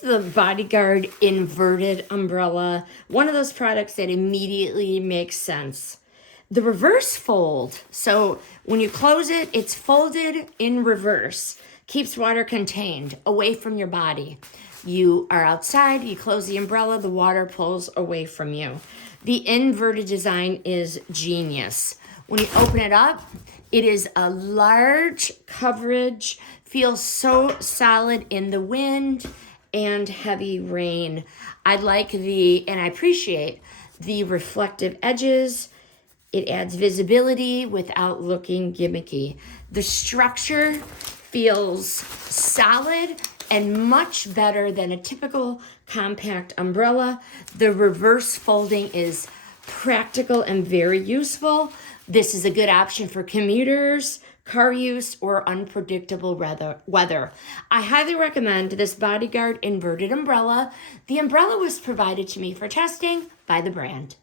the Bodyguard inverted umbrella, one of those products that immediately makes sense. The reverse fold, so when you close it, it's folded in reverse, keeps water contained away from your body. You are outside, you close the umbrella, the water pulls away from you. The inverted design is genius. When you open it up, it is a large coverage, feels so solid in the wind and heavy rain. I appreciate the reflective edges. It adds visibility without looking gimmicky. The structure feels solid and much better than a typical compact umbrella. The reverse folding is practical and very useful. This is a good option for commuters, car use, or unpredictable weather. I highly recommend this Bodyguard inverted umbrella. The umbrella was provided to me for testing by the brand.